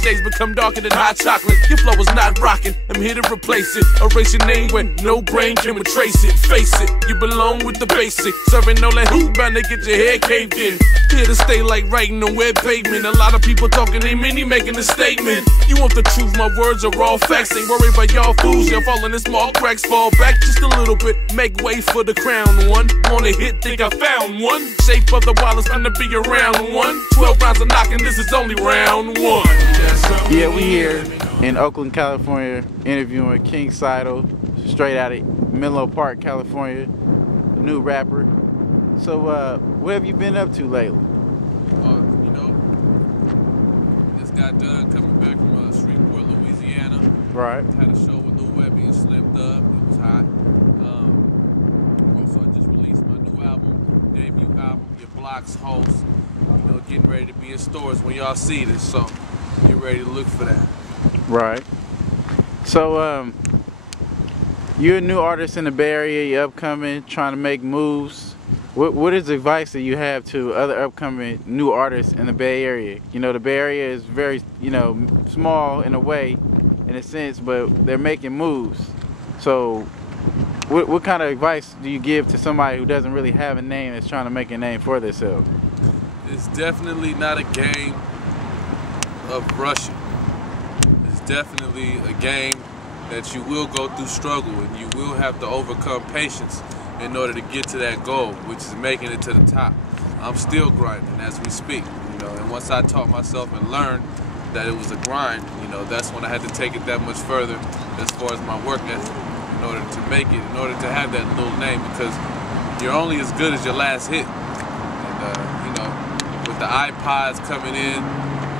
days become darker than hot chocolate. Your flow is not rocking, I'm here to replace it. Erase your name when no brain can retrace it. Face it, you belong with the basic. Serving all that heat, bound to get your head caved in. Here to stay like writing on wet pavement. A lot of people talking, ain't many making a statement. You want the truth, my words are all facts. Ain't worried about y'all fools, y'all falling in small cracks. Fall back just a little bit, make way for the crown one. Want a hit, think I found one. Shape of the wall is time to be around one. 12 rounds of knocking, this is only round one. Yeah, we here in Oakland, California, interviewing King Cydal, straight out of Menlo Park, California, a new rapper. So, what have you been up to lately? You know, just got done coming back from Shreveport, Louisiana. Right. Had a show with Lil Webby and Slim Dub. It was hot. Also, I just released my new album, debut album, Your Block's Host. You know, getting ready to be in stores when y'all see this, so get ready to look for that. Right. So, you're a new artist in the Bay Area, you're upcoming, trying to make moves. What is the advice that you have to other upcoming new artists in the Bay Area? You know, the Bay Area is very, you know, small in a way, in a sense, but they're making moves. So, what kind of advice do you give to somebody who doesn't really have a name that's trying to make a name for themselves? It's definitely not a game of rushing. It's definitely a game that you will go through struggle and you will have to overcome patience in order to get to that goal, which is making it to the top. I'm still grinding as we speak, you know, and once I taught myself and learned that it was a grind, you know, that's when I had to take it that much further as far as my work ethic in order to make it, in order to have that little name, because you're only as good as your last hit. And, you know, with the iPods coming in,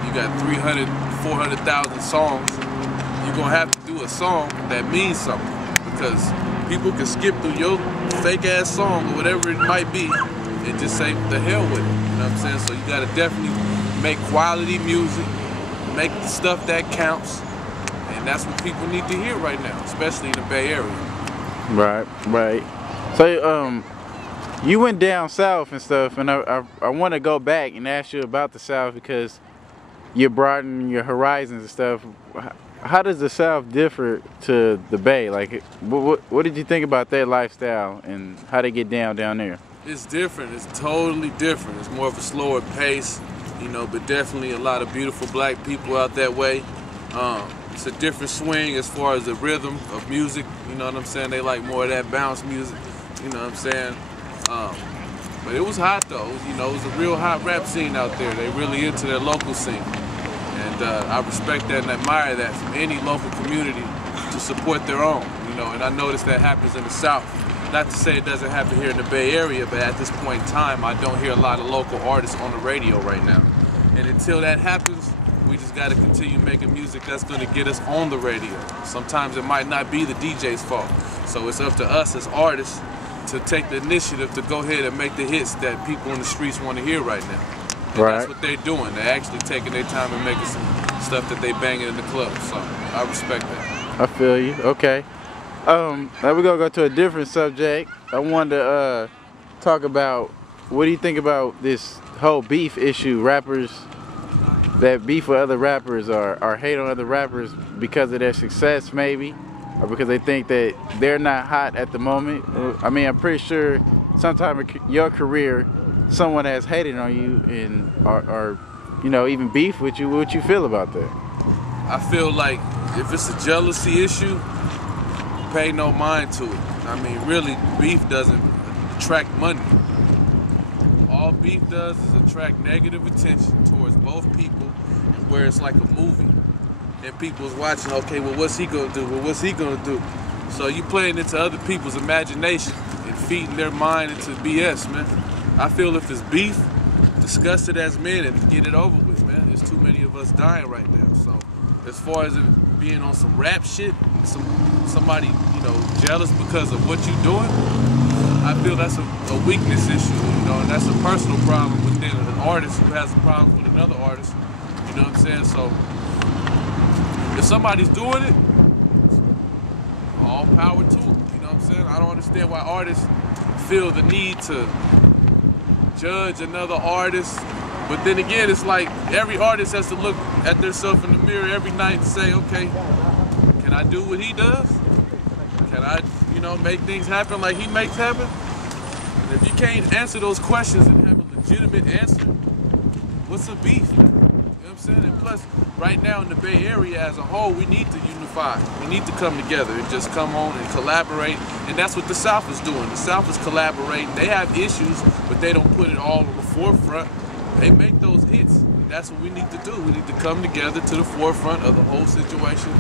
you got 300, 400,000 songs, you're gonna have to do a song that means something, because people can skip through your fake ass song or whatever it might be and just say the hell with it, you know what I'm saying? So you gotta definitely make quality music, make the stuff that counts, and that's what people need to hear right now, especially in the Bay Area. Right, right. So, you went down south and stuff, and I want to go back and ask you about the South because you're broadening your horizons and stuff. How does the South differ to the Bay? Like, what did you think about their lifestyle and how they get down there? It's different. It's totally different. It's more of a slower pace, you know, but definitely a lot of beautiful black people out that way. It's a different swing as far as the rhythm of music, you know what I'm saying? They like more of that bounce music, you know what I'm saying? But it was hot though, you know, it was a real hot rap scene out there. They really into their local scene. And I respect that and admire that from any local community to support their own, you know, and I notice that happens in the South. Not to say it doesn't happen here in the Bay Area, but at this point in time, I don't hear a lot of local artists on the radio right now. And until that happens, we just got to continue making music that's going to get us on the radio. Sometimes it might not be the DJ's fault. So it's up to us as artists to take the initiative to go ahead and make the hits that people in the streets want to hear right now. And right. That's what they're doing. They're actually taking their time and making some stuff that they banging in the club. So I respect that. I feel you. Okay. Now we're gonna go to a different subject. I wanted to talk about, what do you think about this whole beef issue? Rappers that beef with other rappers or hate on other rappers because of their success, maybe, or because they think that they're not hot at the moment. I mean, I'm pretty sure sometime in your career, someone has hated on you and or you know, even beef with you. What you feel about that? I feel like if it's a jealousy issue, pay no mind to it. I mean, really, beef doesn't attract money. All beef does is attract negative attention towards both people, where it's like a movie. And people's watching, okay, well, what's he gonna do? Well, what's he gonna do? So you playing into other people's imagination and feeding their mind into BS, man. I feel if it's beef, discuss it as men and get it over with, man. There's too many of us dying right now. So as far as it being on some rap shit, somebody, you know, jealous because of what you're doing, I feel that's a weakness issue, you know, and that's a personal problem within an artist who has a problem with another artist, you know what I'm saying? So if somebody's doing it, all power to them, you know what I'm saying? I don't understand why artists feel the need to judge another artist, but then again, it's like every artist has to look at themselves in the mirror every night and say, okay, can I do what he does? Can I, you know, make things happen like he makes happen? And if you can't answer those questions and have a legitimate answer, what's a beef? You know what I'm saying? And plus, right now in the Bay Area as a whole, we need to unify. We need to come together and just come on and collaborate. And that's what the South is doing. The South is collaborating. They have issues, but they don't put it all on the forefront. They make those hits. And that's what we need to do. We need to come together to the forefront of the whole situation.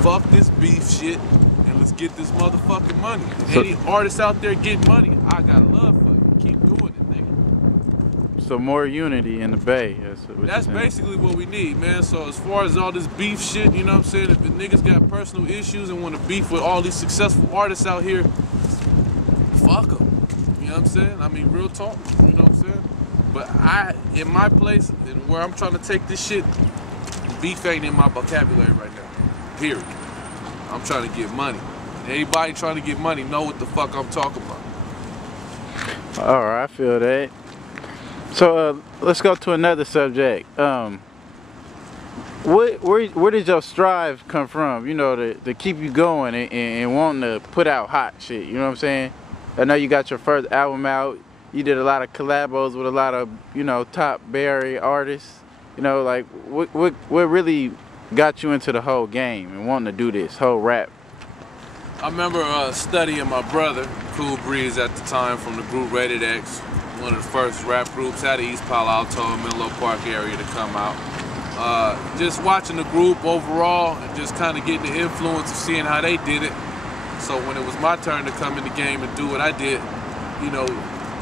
Fuck this beef shit, and let's get this motherfucking money. And any artists out there getting money, I got love for you. Keep doing it, nigga. So more unity in the Bay. That's basically what we need, man. So as far as all this beef shit, you know what I'm saying? If the niggas got personal issues and want to beef with all these successful artists out here, fuck them. You know what I'm saying? I mean, real talk. You know what I'm saying? But in my place, and where I'm trying to take this shit, beef ain't in my vocabulary right now. Period. I'm trying to get money. Anybody trying to get money know what the fuck I'm talking about. All right, I feel that. So let's go to another subject. Where did your strive come from? You know, to keep you going and wanting to put out hot shit. You know what I'm saying? I know you got your first album out. You did a lot of collabos with a lot of, you know, top Bay Area artists. You know, like what really got you into the whole game and wanting to do this whole rap? I remember studying my brother, Cool Breeze at the time, from the group Rated X, one of the first rap groups out of East Palo Alto and Menlo Park area to come out. Just watching the group overall and just kind of getting the influence of seeing how they did it. So when it was my turn to come in the game and do what I did, you know,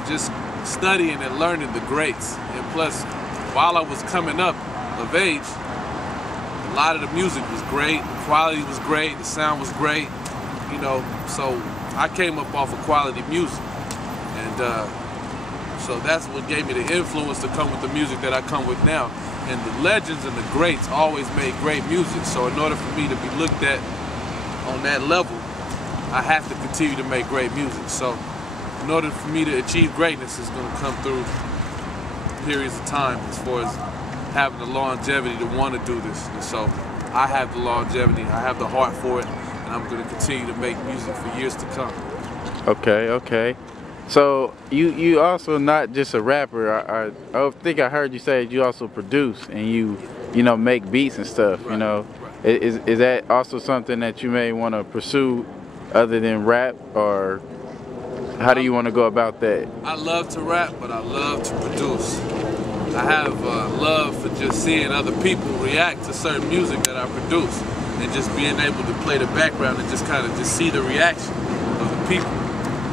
just studying and learning the greats. And plus, while I was coming up of age, a lot of the music was great, the quality was great, the sound was great, you know, so I came up off of quality music. And so that's what gave me the influence to come with the music that I come with now. And the legends and the greats always made great music, so in order for me to be looked at on that level, I have to continue to make great music. So in order for me to achieve greatness, it's going to come through periods of time as far as having the longevity to want to do this. And so I have the longevity, I have the heart for it, and I'm going to continue to make music for years to come. Okay, okay. So you also not just a rapper. I think I heard you say you also produce and you know, make beats and stuff. Right, you know, right. Is that also something that you may want to pursue other than rap, or how do you want to go about that? I love to rap, but I love to produce. I have love for just seeing other people react to certain music that I produce, and just being able to play the background and just kind of just see the reaction of the people.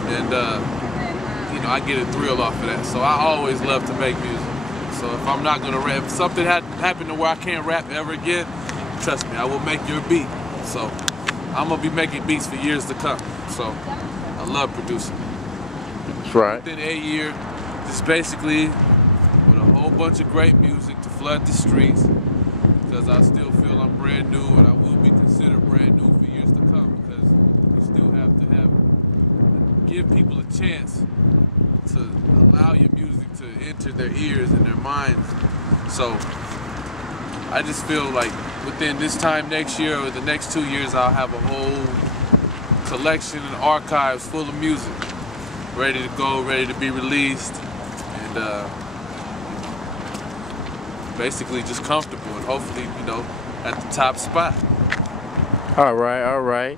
And you know, I get a thrill off of that. So I always love to make music. So if I'm not gonna rap, if something happened to where I can't rap ever again, trust me, I will make you a beat. So I'm gonna be making beats for years to come. So I love producing. That's right. Within a year, just basically with a whole bunch of great music to flood the streets, because I still feel I'm brand new, and I will be considered brand new for years to come, because you still have to give people a chance to allow your music to enter their ears and their minds. So I just feel like within this time next year or the next 2 years, I'll have a whole collection and archives full of music ready to go, ready to be released, and basically just comfortable and hopefully, you know, at the top spot. All right, all right.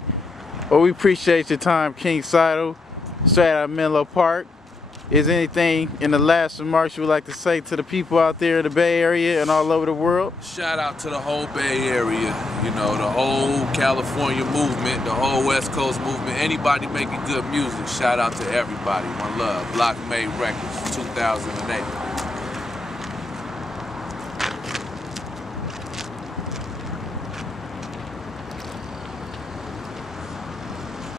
Well, we appreciate your time, King Cydal, straight out of Menlo Park. Is anything in the last remarks you would like to say to the people out there in the Bay Area and all over the world? Shout out to the whole Bay Area, you know, the whole California movement, the whole West Coast movement, anybody making good music. Shout out to everybody. One love. Blockmade Records, 2008.